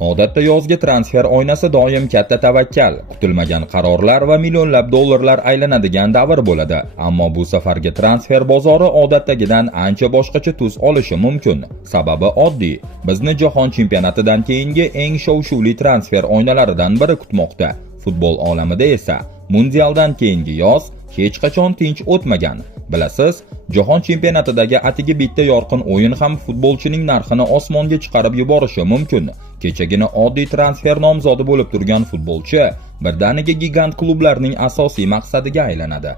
Odatda yozgi transfer oynasi doim katta tavakkal, kutilmagan qarorlar va millionlab dollarlar aylanadigan davr bo'ladi. Ammo bu safargi transfer bozori odatdagidan ancha boshqacha tus olishi mumkin. Sababi oddiy. Bizni jahon chempionatidan keyingi eng shov-shuvli transfer oynalaridan biri kutmoqda. Futbol olamida esa mundialdan keyingi yoz hech qachon tinch o'tmagan. Bilasiz, jahon chempionatidagi atigi bitta yorqin o'yin ham futbolchining narxini osmonga chiqarib yuborishi mumkin. Kechagina oddiy transfer nomzodi bo'lib turgan futbolchi birdaniga gigant klublarning asosiy maqsadiga aylanadi.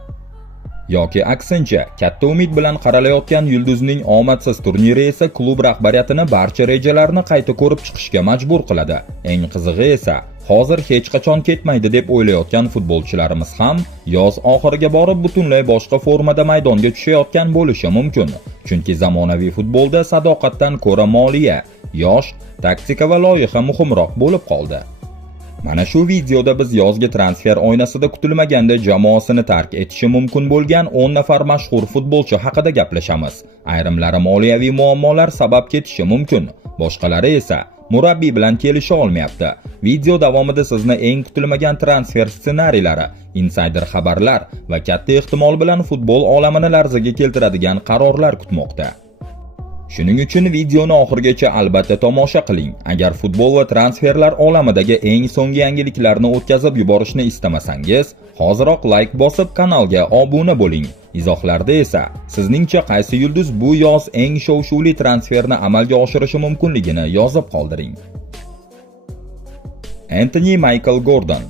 Yoki aksincha, katta umid bilan qaralayotgan yulduzning omadsiz turniri esa klub rahbariyatini barcha rejalarni qayta ko'rib chiqishga majbur qiladi. Eng qizig'i esa, hozir hech qachon ketmaydi deb o'ylayotgan futbolchilarimiz ham yoz oxiriga borib butunlay boshqa formada maydonga tushayotgan bo'lishi mumkin. Chunki zamonaviy futbolda sadoqatdan ko'ra moliya, yosh, taktika va loyiha muhimroq bo'lib qoldi. Mana shu videoda biz yozgi transfer oynasida kutilmaganda jamoasini tark etishi mumkin bo'lgan 10 nafar mashhur futbolchi haqida gaplashamiz. Ayrimlari moliyaviy muammolar sabab ketishi mumkin, boshqalari esa murabbiy bilan kelisha olmayapti. Video davomida sizni eng kutilmagan transfer ssenariylari, insider xabarlar va katta ehtimol bilan futbol olamini larzaga keltiradigan qarorlar kutmoqda. Shuning uchun videoni oxirigacha albatta tomosha qiling. Agar futbol va transferlar olamidagi eng so'nggi yangiliklarni o'tkazib yuborishni istamasangiz, hoziroq like bosib kanalga obuna bo'ling. Izohlarda esa sizningcha qaysi yulduz bu yoz eng shov-shuvli transferni amalga oshirishi mumkinligini yozib qoldiring. Anthony Michael Gordon.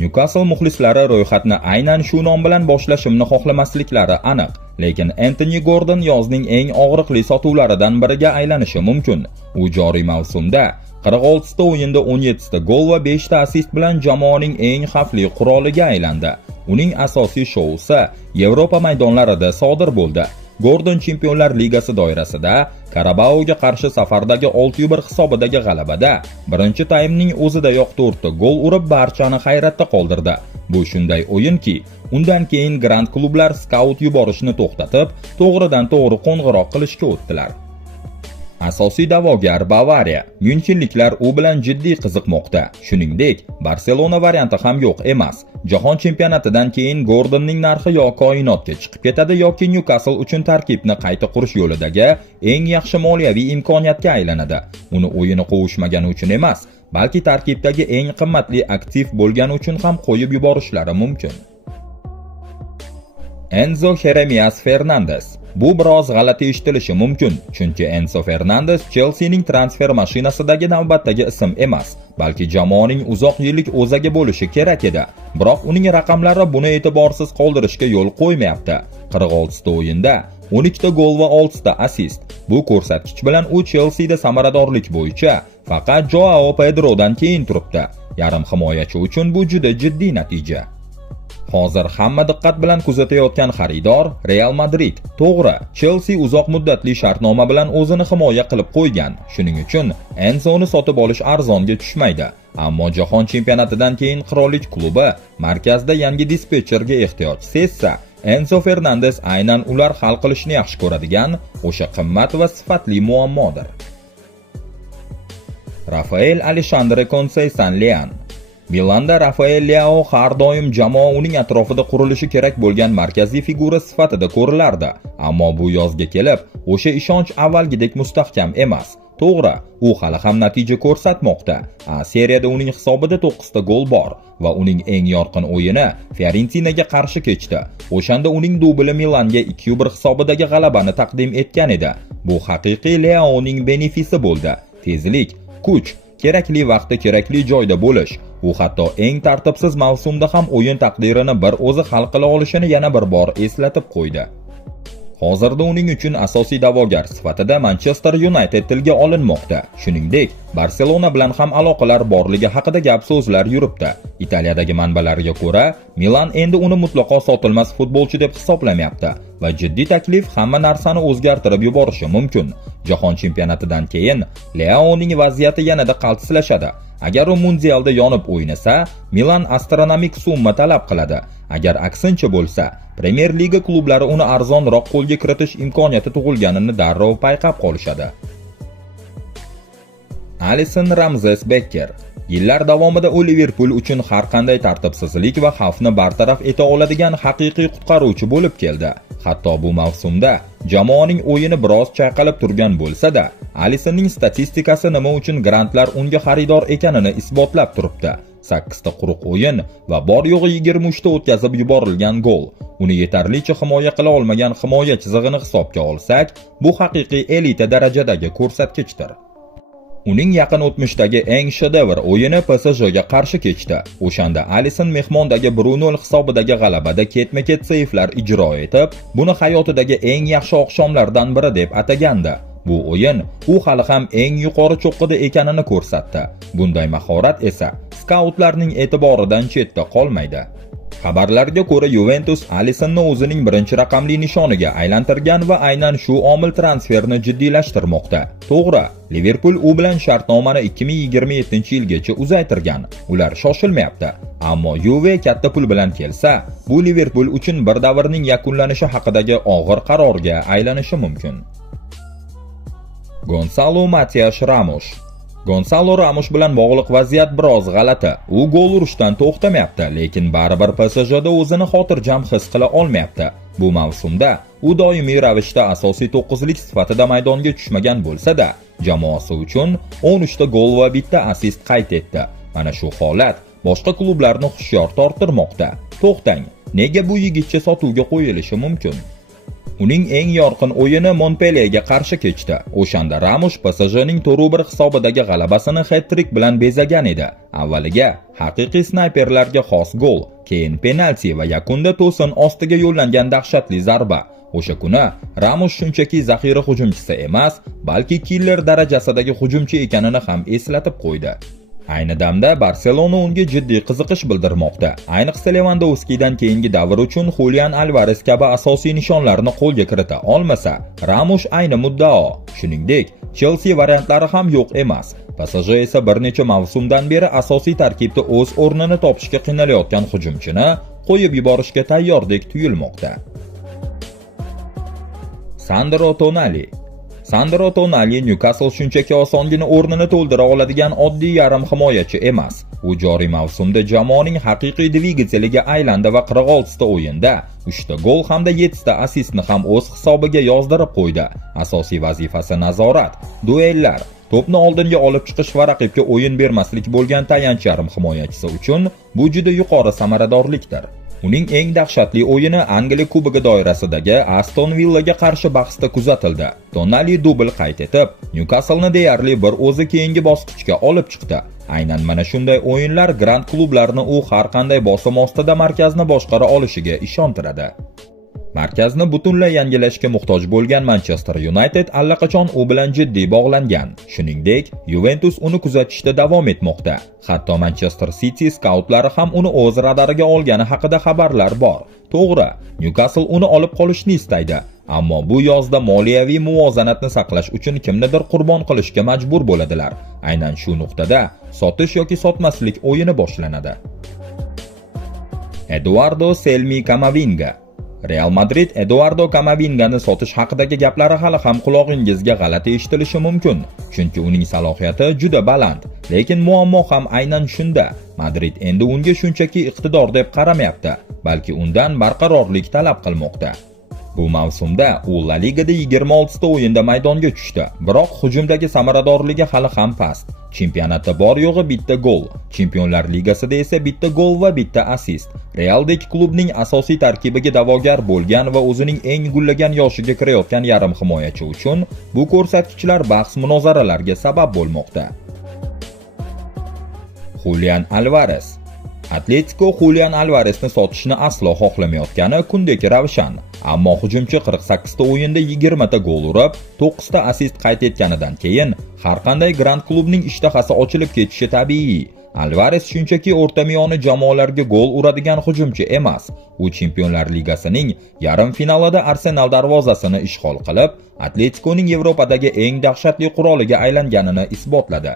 Newcastle muxlislari ro'yxatni aynan shu nom bilan boshlashimni xohlamasliklari aniq, lekin Anthony Gordon yozning eng og'riqli sotuvlaridan biriga aylanishi mumkin. U joriy mavsumda 46 ta o'yinda 17 ta gol va 5 ta assist bilan jamoaning eng xavfli quroliga aylandi. Uning asosiy shousi Yevropa maydonlarida sodir bo'ldi. Gordon Chempionlar Ligasi doirasida Karabaoga qarshi safardagi 6-1 hisobidagi g'alabada birinchi taymning o'zidayoq 4 ta gol urib barchani hayratda qoldirdi. Bu shunday o'yinki, undan keyin grand klublar skaut yuborishni to'xtatib, to'g'ridan-to'g'ri qo'ng'iroq qilishga o'tdilar. Asosiy da'vogar Bavariya. Myunchenliklar u bilan jiddiy qiziqmoqda. Shuningdek, Barselona varianti ham yo'q emas. Jahon chempionatidan keyin Gordonning narxi yo koinotga chiqib ketadi yoki Newcastle uchun tarkibni qayta qurish yo'lidagi eng yaxshi moliyaviy imkoniyatga aylanadi. Uni o'yini qovushmagani uchun emas, balki tarkibdagi eng qimmatli aktiv bo'lgani uchun ham qo'yib yuborishlari mumkin. Enzo Jeremias Fernandes. Bu biroz g'alati eshitilishi mumkin, chunki Enzo Fernandes Chelseaning transfer mashinasidagi navbatdagi ism emas, balki jamoaning uzoq yillik o'zagi bo'lishi kerak edi. Biroq uning raqamlari buni e'tiborsiz qoldirishga yo'l qo'ymayapti. 46 ta o'yinda 12 ta gol va 6 ta assist. Bu ko'rsatkich bilan u Chelseada samaradorlik bo'yicha faqat Joao Pedrodan keyin turibdi. Yarim himoyachi uchun bu juda jiddiy natija. Hozir hamma diqqat bilan kuzatayotgan xaridor Real Madrid. To'g'ri, Chelsea uzoq muddatli shartnoma bilan o'zini himoya qilib qo'ygan. Shuning uchun Enzoni sotib olish arzonga tushmaydi. Ammo jahon chempionatidan keyin qirollik klubi markazda yangi dispetcherga ehtiyoj sezsa, Enzo Fernandes aynan ular hal qilishni yaxshi ko'radigan o'sha qimmat va sifatli muammodir. Rafael Alexandre Conceição-Leão. Milanda Rafael Leao har doim jamoa uning atrofida qurilishi kerak bo'lgan markaziy figura sifatida ko'rilardi. Ammo bu yozga kelib, o'sha ishonch avvalgidek mustahkam emas. To'g'ri, u hali ham natija ko'rsatmoqda. Seriyada uning hisobida 9 ta gol bor va uning eng yorqin o'yini Fiorentinaga qarshi kechdi. O'shanda uning dubli Milanga 2-1 hisobidagi g'alabani taqdim etgan edi. Bu haqiqiy Leaoning benefisi bo'ldi. Tezlik, kuch, kerakli vaqtda kerakli joyda bo'lish. U hatto eng tartibsiz mavsumda ham o'yin taqdirini bir o'zi hal qila olishini yana bir bor eslatib qo'ydi. Hozirda uning uchun asosiy da'vogar sifatida Manchester United tilga olinmoqda. Shuningdek, Barselona bilan ham aloqalar borligi haqida gap-so'zlar yuribdi. Italiyadagi manbalarga ko'ra, Milan endi uni mutlaqo sotilmas futbolchi deb hisoblamayapti va jiddiy taklif hamma narsani o'zgartirib yuborishi mumkin. Jahon chempionatidan keyin Leaoning vaziyati yanada qaltislashadi. Agar u mundialda yonib o'ynasa, Milan astronomik summa talab qiladi. Agar aksincha bo'lsa, Premier Liga klublari uni arzonroq qo'lga kiritish imkoniyati tug'ilganini darrov payqab qolishadi. Alisson Ramzes Becker. Yillar davomida u Liverpool uchun har qanday tartibsizlik va xavfni bartaraf eta oladigan haqiqiy qutqaruvchi bo'lib keldi. Hatto bu mavsumda jamoaning o'yini biroz chayqalib turgan bo'lsa-da, Alissonning statistikasi nima uchun grantlar unga xaridor ekanini isbotlab turibdi. 8 ta quruq o'yin va bor yo'g'i 23 ta o'tkazib yuborilgan gol. Uni yetarlicha himoya qila olmagan himoya chizig'ini hisobga olsak, bu haqiqiy elita darajadagi ko'rsatkichdir. Uning yaqin o'tmishdagi eng shedevr o'yini PSJga qarshi kechdi. O'shanda Alisson mehmondagi 1-0 hisobidagi g'alabada ketma-ket seyflar ijro etib, buni hayotidagi eng yaxshi oqshomlardan biri deb atagandi. Bu o'yin u hali ham eng yuqori cho'qqida ekanini ko'rsatdi. Bunday mahorat esa skautlarning e'tiboridan chetda qolmaydi. Xabarlarga ko'ra, Juventus Alissonni o'zining birinchi raqamli nishoniga aylantirgan va aynan shu omil transferni jiddiylashtirmoqda. To'g'ri, Liverpool u bilan shartnomani 2027-yilgacha uzaytirgan. Ular shoshilmayapti. Ammo Juve katta pul bilan kelsa, bu Liverpool uchun bir davrning yakunlanishi haqidagi og'ir qarorga aylanishi mumkin. Gonzalo Matias Ramos. Gonzalo Ramos bilan bog'liq vaziyat biroz g'alati. U gol urishdan to'xtamayapti, lekin baribir PSJda o'zini xotirjam his qila olmayapti. Bu mavsumda u doimiy ravishda asosiy 9lik sifatida maydonga tushmagan bo'lsa-da, jamoasi uchun 13 ta gol va 1 ta assist qayd etdi. Mana shu holat boshqa klublarni hushyor torttirmoqda. To'xtang, nega bu yigitcha sotuvga qo'yilishi mumkin? Uning eng yorqin o'yini Montpellierga qarshi kechdi. O'shanda Ramos PSJning 4-1 hisobidagi g'alabasini hat-trick bilan bezagan edi. Avvaliga haqiqiy snayperlarga xos gol, keyin penalti va yakunda to'sin ostiga yo'llangan dahshatli zarba. O'sha kuni Ramos shunchaki zaxira hujumchisi emas, balki killer darajasidagi hujumchi ekanini ham eslatib qo'ydi. Ayni damda Barselona unga jiddiy qiziqish bildirmoqda. Ayniqsa Lewandowskidan keyingi davr uchun Julian Alvarez kabi asosiy nishonlarni qo'lga kirita olmasa, Ramos ayni muddao. Shuningdek, Chelsea variantlari ham yo'q emas. PSG esa bir necha mavsumdan beri asosiy tarkibda o'z o'rnini topishga qiynalayotgan hujumchini qo'yib yuborishga tayyorlik tuyulmoqda. Sandro Tonali Newcastle shunchaki osongina o'rnini to'ldira oladigan oddiy yarim himoyachi emas. U joriy mavsumda jamoaning haqiqiy dvigateliga aylandi va 46 ta o'yinda 3 ta gol hamda 7 ta assistni ham o'z hisobiga yozdirib qo'ydi. Asosiy vazifasi nazorat, duellar, to'pni oldinga olib chiqish va raqibga o'yin bermaslik bo'lgan tayanch yarim himoyachisi uchun bu juda yuqori samaradorlikdir. Uning eng dahshatli o'yini Angliya Kubogi doirasidagi Aston Villaga qarshi bahsda kuzatildi. Tonali dubl qayd etib, Newcastle-ni deyarli bir o'zi keyingi bosqichga olib chiqdi. Aynan mana shunday o'yinlar grand klublarni u har qanday bosim ostida markazni boshqara olishiga ishontiradi. Markazni butunlay yangilashga muhtoj bo'lgan Manchester United allaqachon u bilan jiddiy bog'langan. Shuningdek, Juventus uni kuzatishda davom etmoqda. Hatto Manchester City skautlari ham uni o'z radariga olgani haqida xabarlar bor. To'g'ri, Newcastle uni olib qolishni istaydi, ammo bu yozda moliyaviy muvozanatni saqlash uchun kimnidir qurbon qilishga majbur bo'ladilar. Aynan shu nuqtada sotish yoki sotmaslik o'yini boshlanadi. Eduardo Selmi Camavinga. Real Madrid Eduardo Camavingani sotish haqidagi gaplari hali ham qulog'ingizga g'alati eshitilishi mumkin, chunki uning salohiyati juda baland. Lekin muammo ham aynan shunda. Madrid endi unga shunchaki iqtidor deb qaramayapti, balki undan barqarorlik talab qilmoqda. Bu mavsumda u La Ligada 26 ta o'yinda maydonga tushdi, biroq hujumdagi samaradorligi hali ham past. Chempionatda bor yo'g'i 1 ta gol, Chempionlar Ligasida esa 1 ta gol va 1 ta assist. Realdagi klubning asosiy tarkibiga da'vogar bo'lgan va o'zining eng gullagan yoshiga kirayotgan yarim himoyachi uchun bu ko'rsatkichlar bahs-munozaralarga sabab bo'lmoqda. Julian Alvarez. Atletico Julian Alvarezni sotishni aslo xohlamayotgani kundek ravshan. Ammo hujumchi 48 ta o'yinda 20 ta gol urib, 9 ta assist qayd etganidan keyin har qanday grand klubning ishtahasi ochilib ketishi tabiiy. Alvarez shunchaki o'rta miyoni jamoalarga gol uradigan hujumchi emas. U Chempionlar Ligasining yarim finalida Arsenal darvozasini ishg'ol qilib, Atleticoning Yevropadagi eng dahshatli quroliga aylanganini isbotladi.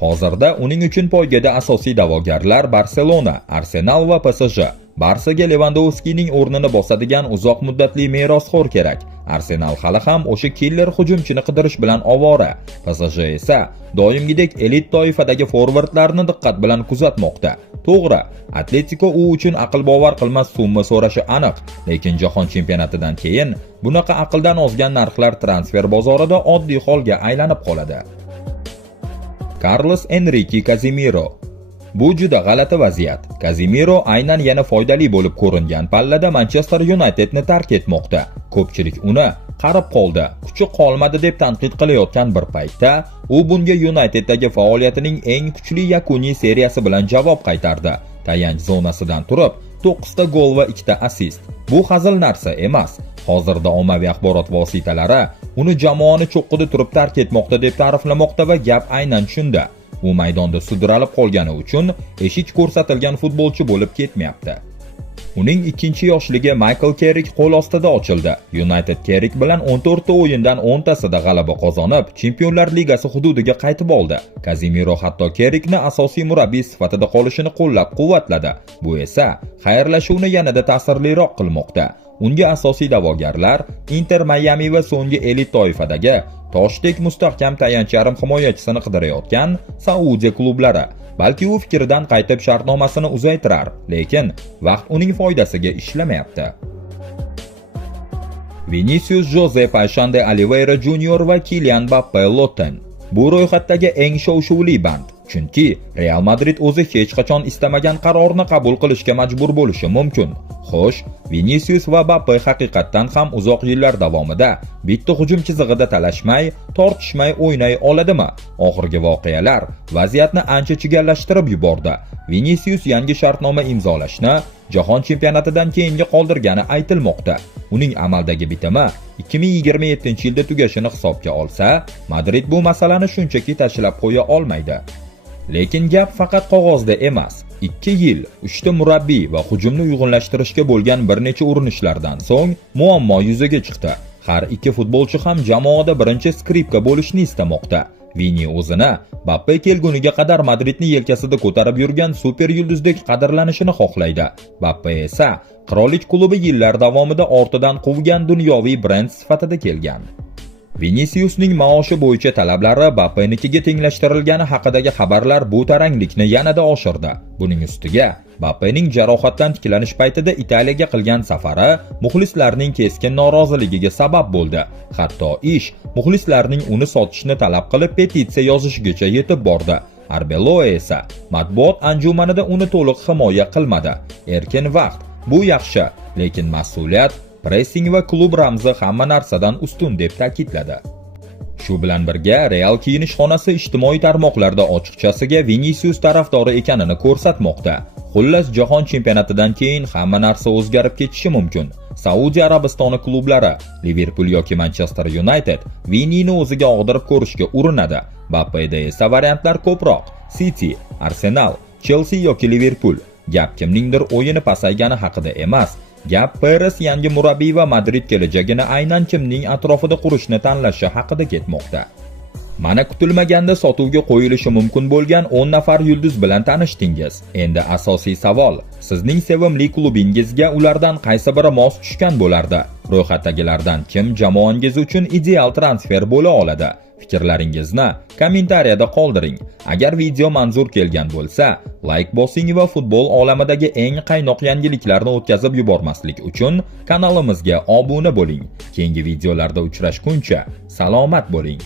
Hozirda uning uchun poygada asosiy da'vogarlar Barselona, Arsenal va PSG. Barsaga Lewandowskining o'rnini bosadigan uzoq muddatli merosxo'r kerak. Arsenal hali ham o'sha killer hujumchini qidirish bilan ovora. PSG esa doimgidek elit toifadagi forvardlarni diqqat bilan kuzatmoqda. To'g'ri, Atletico u uchun aql bovar qilmas summa so'rashi aniq, lekin jahon chempionatidan keyin bunaqa aqldan ozgan narxlar transfer bozorida oddiy holga aylanib qoladi. Carlos Enrique Casemiro. Bu juda g'alati vaziyat. Casemiro aynan yana foydali bo'lib ko'ringan pallada Manchester Unitedni tark etmoqda. Ko'pchilik uni qarib qoldi, kuchi qolmadi deb tanqid qilayotgan bir paytda, u bunga Uniteddagi faoliyatining eng kuchli yakuniy seriyasi bilan javob qaytardi. Tayanch zonasidan turib 9 ta gol va 2 ta assist. Bu hazil narsa emas. Hozirda ommaviy axborot vositalari uni jamoani cho'qqida turib tark etmoqda deb ta'riflamoqda va gap aynan shunda. U maydonda sudralib qolgani uchun eshik ko'rsatilgan futbolchi bo'lib ketmayapti. Uning ikkinchi yoshligi Michael Carrick qo'l ostida ochildi. United Carrick bilan 14 ta o'yindan 10 tasida g'alaba qozonib, Chempionlar Ligasi hududiga qaytib oldi. Casemiro hatto Carrickni asosiy murabbiy sifatida qolishini qo'llab-quvvatladi. Bu esa xayrlashuvni yanada ta'sirliroq qilmoqda. Unga asosiy da'vogarlar Inter Miami va so'nggi elit toifadagi toshdek mustahkam tayanch yarim himoyachisini qidirayotgan Saudiya klublari. Balki u fikridan qaytib shartnomasini uzaytirar, lekin vaqt uning foydasiga ishlamayapti. Vinicius Jose Paixão Oliveira Junior va Kylian Mbappe Lotten. Bu ro'yxatdagi eng shov-shuvli band. Chunki Real Madrid o'zi hech qachon istamagan qarorni qabul qilishga majbur bo'lishi mumkin. Xo'sh, Vinicius va Mbappe haqiqatdan ham uzoq yillar davomida bitta hujum chizig'ida talashmay, tortishmay o'ynay oladimi? Oxirgi voqealar vaziyatni ancha chigallashtirib yubordi. Vinicius yangi shartnoma imzolashni jahon chempionatidan keyinga qoldirgani aytilmoqda. Uning amaldagi bitimi 2027-yilda tugashini hisobga olsa, Madrid bu masalani shunchaki tashlab qo'ya olmaydi. Lekin gap faqat qog'ozda emas. 2 yil, 3 ta murabbiy va hujumni uyg'unlashtirishga bo'lgan bir necha urinishlardan so'ng muammo yuzaga chiqdi. Har ikki futbolchi ham jamoada birinchi skripka bo'lishni istamoqda. Vini o'zini Mbappe kelguniga qadar Madridni yelkasida ko'tarib yurgan super yulduzdek qadrlanishini xohlaydi. Mbappe esa qirollik klubi yillar davomida ortidan quvgan dunyoviy brend sifatida kelgan. Viniciusning maoshi bo'yicha talablari Mbappenikiga tenglashtirilgani haqidagi xabarlar bu taranglikni yanada oshirdi. Buning ustiga Mbappenining jarohatdan tiklanish paytida Italiyaga qilgan safari muxlislarning keskin noroziligiga sabab bo'ldi. Hatto ish muxlislarning uni sotishni talab qilib petitsiya yozishgacha yetib bordi. Arbeloa esa matbuot anjumanida uni to'liq himoya qilmadi. Erkin vaqt bu yaxshi, lekin mas'uliyat, pressing va klub ramzi hamma narsadan ustun deb ta'kidladi. Shu bilan birga Real kiyinish xonasi ijtimoiy tarmoqlarda ochiqchasiga Vinicius tarafdori ekanini ko'rsatmoqda. Xullas, jahon chempionatidan keyin hamma narsa o'zgarib ketishi mumkin. Saudiya Arabistoni klublari Liverpool yoki Manchester United Vinini o'ziga og'dirib ko'rishga urinadi. Mbappeda esa variantlar ko'proq: City, Arsenal, Chelsea yoki Liverpool. Gap kimningdir o'yini pasaygani haqida emas. Gap Perez yangi murabbiy va Madrid kelajagini aynan kimning atrofida qurishni tanlashi haqida ketmoqda. Mana kutilmaganda sotuvga qo'yilishi mumkin bo'lgan 10 nafar yulduz bilan tanishdingiz. Endi asosiy savol: sizning sevimli klubingizga ulardan qaysi biri mos tushgan bo'lardi? Ro'yxatdagilardan kim jamoangiz uchun ideal transfer bo'la oladi? Fikrlaringizni kommentariyada qoldiring. Agar video manzur kelgan bo'lsa, like bosing va futbol olamidagi eng qaynoq yangiliklarni o'tkazib yubormaslik uchun kanalimizga obuna bo'ling. Keyingi videolarda uchrashguncha salomat bo'ling.